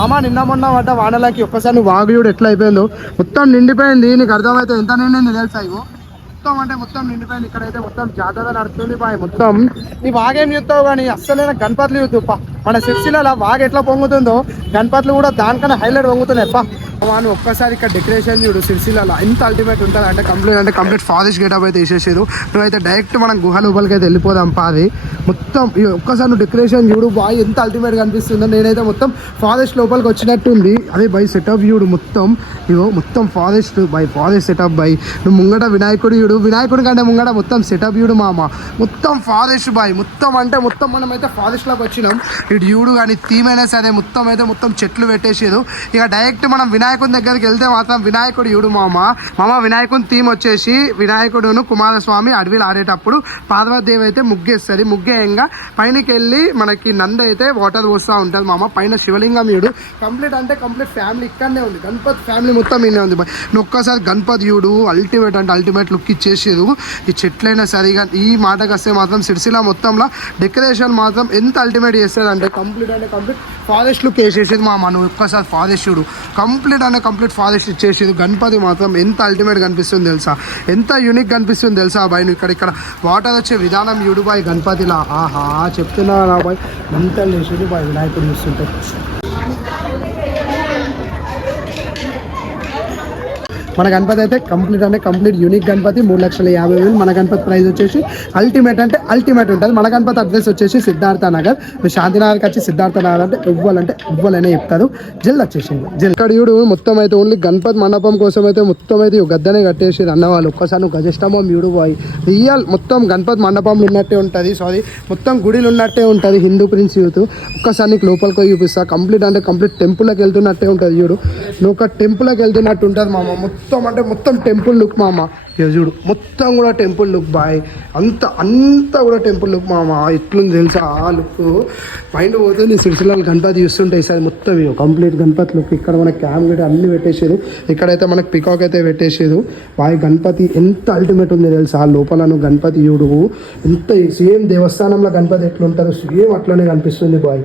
మామ నిన్న మొన్న పడ్డ వానలకి ఒక్కసారి నువ్వు వాగుడు ఎట్లా అయిపోయిందో మొత్తం నిండిపోయింది. నీకు అర్థమైతే ఎంత నిండింది తెలుసా? ఇగో మొత్తం అంటే మొత్తం నిండిపోయింది. ఇక్కడైతే మొత్తం జాతర నడుస్తుంది బాయ్. మొత్తం నీ వాగేం చూస్తావు కానీ అస్సలైన గణపతులు చూద్దు. మన సిరిసిల్లలో వాగు ఎట్లా పొంగుతుందో గణపతులు కూడా దానికన్నా హైలైట్ పొంగుతున్నాయి అప్ప. మనం ఒక్కసారి ఇక్కడ డెకరేషన్ చూడు సిరిసిల్లలో ఎంత అల్టిమేట్ ఉంటుంది అంటే కంప్లీట్ ఫారెస్ట్ గేటప్ అయితే వేసేసారు. నువ్వైతే డైరెక్ట్ మనం గుహ లోపలికి అయితే వెళ్ళిపోదాం పాది. మొత్తం ఒక్కసారి నువ్వు డెకరేషన్ చూడు బాయ్ ఎంత అల్టిమేట్గా అనిపిస్తుందో. నేనైతే మొత్తం ఫారెస్ట్ లోపలికి వచ్చినట్టుంది. అదే బై సెటప్ చూడు మొత్తం ఇగో మొత్తం forest by forest setup by. నువ్వు ముంగట వినాయకుడు చూడు, వినాయకుడి కంటే ముంగట మొత్తం సెటప్ చూడు మామ. మొత్తం ఫారెస్ట్ బాయ్. మొత్తం అంటే మొత్తం మనమైతే ఫారెస్ట్లోకి వచ్చినాం. ఇటు చూడు కానీ థీమ్ అయినా సరే మొత్తం అయితే మొత్తం చెట్లు పెట్టేసారు. ఇక డైరెక్ట్ మనం వినాయకుని దగ్గరికి వెళ్తే మాత్రం వినాయకుడు చూడు మామ. వినాయకుని థీమ్ వచ్చేసి వినాయకుడును కుమారస్వామి అడవిలో ఆడేటప్పుడు పార్వతీదేవి అయితే ముగ్గేస్తుంది. ముగ్గేయంగా పైనకి వెళ్ళి మనకి నంది అయితే వాటర్ పోస్తూ ఉంటుంది మామ. పైన శివలింగం చూడు కంప్లీట్ అంటే కంప్లీట్ ఫ్యామిలీ ఇక్కడనే ఉంది. గణపతి ఫ్యామిలీ మొత్తం ఇన్నే ఉంది. నువ్వు ఒక్కసారి గణపతి చూడు అల్టిమేట్ అంటే అల్టిమేట్ లుక్ ఇచ్చేసేది. ఈ చెట్లైనా సరిగా ఈ మాటకు వస్తే మాత్రం సిరిసిల్ల మొత్తంలో డెకరేషన్ మాత్రం ఎంత అల్టిమేట్ చేస్తుంది అంటే కంప్లీట్ ఫారెస్ట్ లుక్ వేసేసేది మామ. నువ్వు ఒక్కసారి ఫారెస్ట్ చూడు కంప్లీట్ ఫారెస్ట్ ఇచ్చేసేది. గణపతి మాత్రం ఎంత అల్టిమేట్ కనిపిస్తుంది తెలుసా? ఎంత యూనిక్ కనిపిస్తుంది తెలుసా బాయ్? నువ్వు ఇక్కడ వాటర్ వచ్చే విధానం చూడు బాయ్ గణపతిలా. ఆహా చెప్తున్నా బాయ్ ఎంత వేసేది బాయ్ వినాయకుడు చూస్తుంటే. మన గణపతి అయితే కంప్లీట్ యూనిక్ గణపతి 3,50,000. మన గణపతి ప్రైస్ వచ్చేసి అల్టిమేట్ అంటే అల్టిమేట్ ఉంటుంది. మన గణపతి అడ్రస్ వచ్చేసి సిద్ధార్థ నగర్. మీరు శాంతినగర్కి వచ్చి సిద్ధార్థ నగర్ అంటే ఇవ్వాలనే చెప్తారు. జల్ది వచ్చేసింది ఇక్కడ చూడు మొత్తం అయితే ఓన్లీ గణపతి మండపం కోసం అయితే మొత్తం అయితే గద్దనే కట్టేసేది అన్నవాళ్ళు. ఒక్కసారి నువ్వు గజస్టమం చూడు బాయ్ రియల్ మొత్తం గణపతి మండపంలో ఉన్నట్టే ఉంటుంది. మొత్తం గుడిలో ఉన్నట్టే ఉంటుంది. హిందూ ప్రిన్స్ యూత్ ఒక్కసారి నీకు లోపలికి చూపిస్తా. కంప్లీట్ టెంపుల్కి వెళ్తున్నట్టే ఉంటుంది చూడు. నువ్వు ఒక టెంపుల్కి వెళ్తున్నట్టు ఉంటుంది మామ. మొత్తం టెంపుల్ లుక్ మామ. చూడు మొత్తం కూడా టెంపుల్ లుక్ బాయ్. అంతా కూడా టెంపుల్ లుక్ మామ. ఎట్లుంది తెలుసా ఆ లుక్? మైండ్ పోతే నీ సిరిసిల్లలో గణపతి చూస్తుంటాయి సార్ మొత్తం కంప్లీట్ గణపతి లుక్. ఇక్కడ మనకి క్యామ్ గేట్ అన్ని పెట్టేసారు. ఇక్కడైతే మనకి పికాక్ అయితే పెట్టేసారు బాయ్. గణపతి ఎంత అల్టిమేట్ ఉంది తెలుసా? లోపల నువ్వు గణపతి చూడు ఎంత సేమ్ దేవస్థానంలో గణపతి ఎట్లుంటారో సేమ్ అట్లనే కనిపిస్తుంది బాయ్.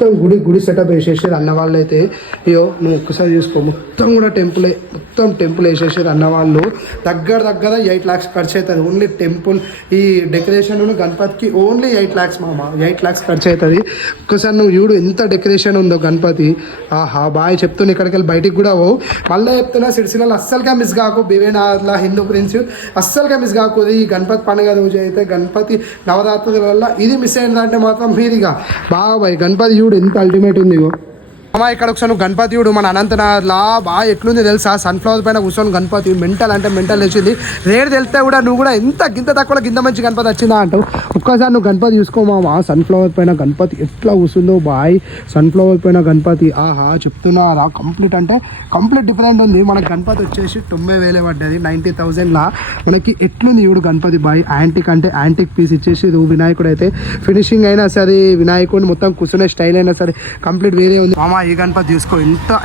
మొత్తం గుడి సెటప్ వేసేసారు అన్నవాళ్ళు అయితే. అయ్యో నువ్వు ఒక్కసారి చూసుకో మొత్తం కూడా టెంపుల్ వేసేసారు అన్నవాళ్ళు. దగ్గర 8 lakhs ఖర్చు అవుతుంది ఓన్లీ టెంపుల్. ఈ డెకరేషన్ గణపతికి ఓన్లీ 8 lakhs మామ. 8 lakhs ఖర్చు అవుతుంది. ఒక్కసారి నువ్వు చూడు ఎంత డెకరేషన్ ఉందో గణపతి. ఆహా బాయ్ చెప్తున్నా ఇక్కడికి వెళ్ళి బయటికి కూడా ఓ మళ్ళీ చెప్తున్నా సిరిసిల్లలో అస్సలుగా మిస్ కాకు. బివేనాథ్లా హిందూ ప్రిన్స్ అస్సలుగా మిస్ కాకు. ఈ గణపతి పండుగ రోజు అయితే గణపతి నవరాత్రుల వల్ల ఇది మిస్ అయిందంటే మాత్రం మీరిగా బాబాయ్ గణపతి చూడు ఎంత అల్టిమేట్ ఉంది. ఇక్కడ ఒకసారి నువ్వు గణపతి చూడు మన అనంతనాథ్లా బాగా ఎట్లుంది తెలుసా? సన్ఫ్లవర్ పైన కూర్చొని గణపతి మెంటల్ వచ్చింది. రేట్ తెలితే కూడా నువ్వు కూడా గింత తక్కువ గింత మంచి గణపతి వచ్చిందా అంటావు. ఒక్కసారి నువ్వు గణపతి చూసుకోమామా. సన్ఫ్లవర్ పైన గణపతి ఎట్లా కూర్చుందో బాయ్. సన్ఫ్లవర్ పైన గణపతి ఆహా చెప్తున్నారా కంప్లీట్ డిఫరెంట్ ఉంది. మనకి గణపతి వచ్చేసి 90,000 పడ్డది 90,000లా. మనకి ఎట్లుంది చూడు గణపతి బాయ్. యాంటిక్ పీస్ ఇచ్చేసి వినాయకుడు అయితే ఫినిషింగ్ అయినా సరే వినాయకుడిని మొత్తం కూర్చునే స్టైల్ అయినా సరే కంప్లీట్ వేరే ఉంది మామ. ఈ గణపతి చూసుకో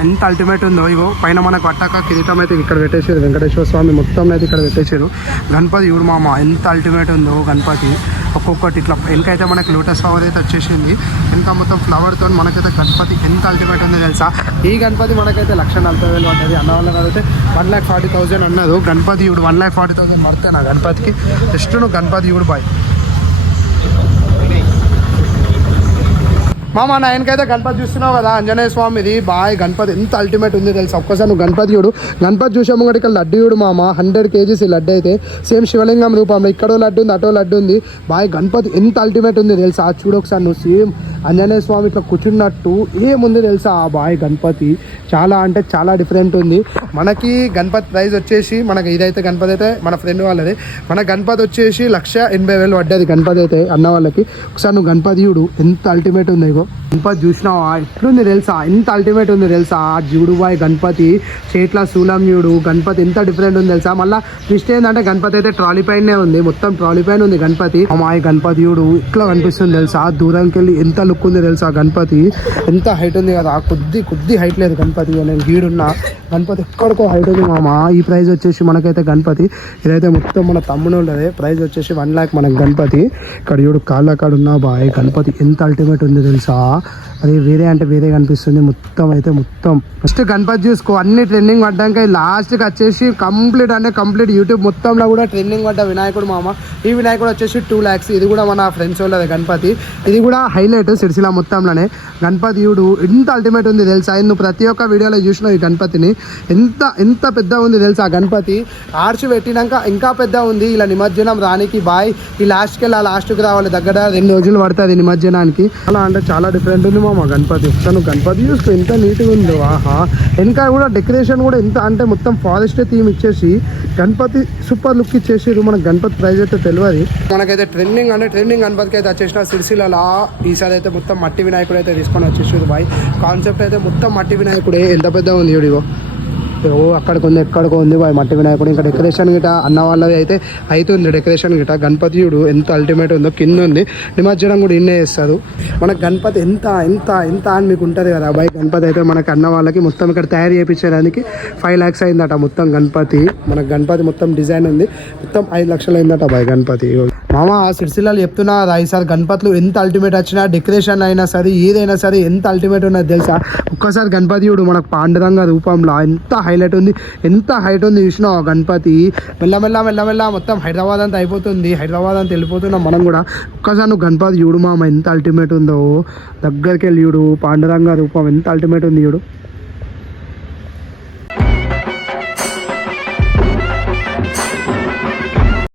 ఎంత అల్టిమేట్ ఉందో. ఇగో పైన మనకు పట్టాక కిరీటం అయితే ఇక్కడ పెట్టేసారు. వెంకటేశ్వర స్వామి మొత్తం అయితే ఇక్కడ పెట్టేసారు. గణపతి చూడు మామ ఎంత అల్టిమేట్ ఉందో గణపతి. ఒక్కొక్కటి ఇట్లా వెనకైతే మనకి లోటస్ ఫ్లవర్ అయితే వచ్చేసింది. వెనక మొత్తం ఫ్లవర్తో మనకైతే గణపతి ఎంత అల్టిమేట్ ఉందో తెలుసా? ఈ గణపతి మనకైతే 1,40,000 పడ్డది అన్న వాళ్ళ అయితే 1,40,000 అన్నది. గణపతి చూడు 1,40,000 పడితే నా గణపతికి జస్ట్ నువ్వు గణపతి చూడు బాయ్. మామ నా వెనకైతే గణపతి చూస్తున్నావు కదా ఆంజనేయ స్వామిది బాయ్. గణపతి ఎంత అల్టిమేట్ ఉంది తెలుసా? ఒక్కసారి నువ్వు గణపతి చూడు. గణపతి చూసే ముంగటి ఇక్కడ లడ్డు చూడు మామ. 100 kgs ఈ లడ్డు అయితే సేమ్ శివలింగం రూపంలో ఇక్కడో లడ్డు ఉంది అటో లడ్డు ఉంది బాయ్. గణపతి ఎంత అల్టిమేట్ ఉంది తెలుసా? చూడు ఒకసారి నువ్వు సేమ్ ఆంజనేయ స్వామి ఇట్లా కూర్చున్నట్టు ఏముంది తెలుసా బాయ్. గణపతి చాలా డిఫరెంట్ ఉంది. మనకి గణపతి ప్రైస్ వచ్చేసి మనకి ఇదైతే గణపతి అయితే మన ఫ్రెండ్ వాళ్ళది. మన గణపతి వచ్చేసి 1,80,000 పడ్డది గణపతి అయితే అన్న వాళ్ళకి. ఒకసారి నువ్వు గణపతి చూడు ఎంత అల్టిమేట్ ఉంది. గణపతి చూసినావా ఎట్లుంది తెలుసా? ఎంత అల్టిమేట్ ఉంది తెలుసా? చూడు బాయ్ గణపతి చేట్ల శూలం చూడు. గణపతి ఎంత డిఫరెంట్ ఉంది తెలుసా? మళ్ళీ ట్విస్ట్ ఏంటంటే గణపతి అయితే ట్రాలీ పైనే ఉంది. మొత్తం ట్రాలీ పైన ఉంది గణపతి. అమ్మాయి గణపతి చూడు ఇట్లా కనిపిస్తుంది తెలుసా? దూరంకి వెళ్ళి ఎంత లుక్ ఉంది తెలుసా? గణపతి ఎంత హైట్ ఉంది కదా? కొద్ది హైట్ లేదు గణపతి. నేను గీడున్నా గణపతి ఎక్కడికో హైట్ ఉంది మామ. ఈ ప్రైస్ వచ్చేసి మనకైతే గణపతి ఇదైతే మొత్తం మన తమ్ముడు ఉండదు. ప్రైస్ వచ్చేసి 1 lakh మనకి గణపతి. ఇక్కడ చూడు కాళ్ళ కాడ ఉన్నా బాయ్. గణపతి ఎంత అల్టిమేట్ ఉంది తెలుసా? అది వేరే అంటే వేరే కనిపిస్తుంది మొత్తం అయితే మొత్తం. ఫస్ట్ గణపతి చూసుకో అన్ని ట్రెండింగ్ పడ్డాక లాస్ట్కి వచ్చేసి కంప్లీట్ యూట్యూబ్ మొత్తంలో కూడా ట్రెండింగ్ పడ్డ వినాయకుడు మామ. ఈ వినాయకుడు వచ్చేసి 2 lakhs. ఇది కూడా మన ఫ్రెండ్స్ వాళ్ళది గణపతి. ఇది కూడా హైలైట్ సిరిసిల్ల మొత్తంలోనే. గణపతి యూడు ఎంత అల్టిమేట్ ఉంది తెలుసా, నువ్వు ప్రతి ఒక్క వీడియోలో చూసినావు ఈ గణపతిని. ఎంత పెద్ద ఉంది తెలుసా గణపతి. ఆర్చ్ పెట్టినాక ఇంకా పెద్ద ఉంది. ఇలా నిమజ్జనం రానికి బాయ్ ఈ లాస్ట్కి రావాలి, దగ్గర 2 రోజులు పడుతుంది నిమజ్జనానికి. అలా అంటే చాలా డిఫరెంట్ ఉంది మామ గణపతి. తను గణపతి చూసుకో ఎంత నీట్గా ఉందో. ఆహా, వెనక కూడా డెకరేషన్ కూడా ఎంత అంటే మొత్తం ఫారెస్ట్ థీమ్ ఇచ్చేసి గణపతి సూపర్ లుక్ ఇచ్చేసి. మనకు గణపతి ప్రైజ్ అయితే తెలియదు. మనకైతే ట్రెండింగ్ గణపతికి అయితే వచ్చేసిన సిరిసిల్ల. ఈసారి అయితే మొత్తం మట్టి వినాయకుడు అయితే తీసుకొని వచ్చేసారు బాయ్. కాన్సెప్ట్ అయితే మొత్తం మట్టి వినాయకుడే. ఎంత పెద్ద ఉంది చూడిగో, అక్కడికి ఉంది ఎక్కడికో ఉంది బాయ్ మట్టి వినాయకుడు. ఇంకా డెకరేషన్ గిట అన్న వాళ్ళవి అయితే అవుతుంది డెకరేషన్ గిట. గణపతియుడు ఎంత అల్టిమేట్ ఉందో కింద ఉంది. నిమజ్జనం కూడా ఇన్నే చేస్తారు. మనకు గణపతి ఎంత అని మీకు ఉంటుంది కదా బాయ్. గణపతి అయితే మనకు అన్న వాళ్ళకి మొత్తం ఇక్కడ తయారు చేయించడానికి 5 lakhs అయిందట మొత్తం గణపతి. మనకు గణపతి మొత్తం డిజైన్ ఉంది, మొత్తం 5 లక్షలు అయిందట బాయ్ గణపతి. మామ సిరిసిల్లాలు చెప్తున్నా ఈసారి గణపతులు ఎంత అల్టిమేట్ వచ్చినా, డెకరేషన్ అయినా సరే ఏదైనా సరే ఎంత అల్టిమేట్ ఉన్నది తెలుసా. ఒక్కసారి గణపతియుడు మనకు పాండురంగ రూపంలో ఎంత హైలైట్ ఉంది, ఎంత హైట్ ఉంది చూసినా గణపతి. మెల్లమెల్ల మొత్తం హైదరాబాద్ అంతా అయిపోతుంది, హైదరాబాద్ అంతా వెళ్ళిపోతున్నాం మనం కూడా. ఒక్కసారి నువ్వు గణపతి చూడు మామ ఎంత అల్టిమేట్ ఉందో. దగ్గరికి వెళ్ళి చూడు, పాండురంగ రూపం ఎంత అల్టిమేట్ ఉంది చూడు.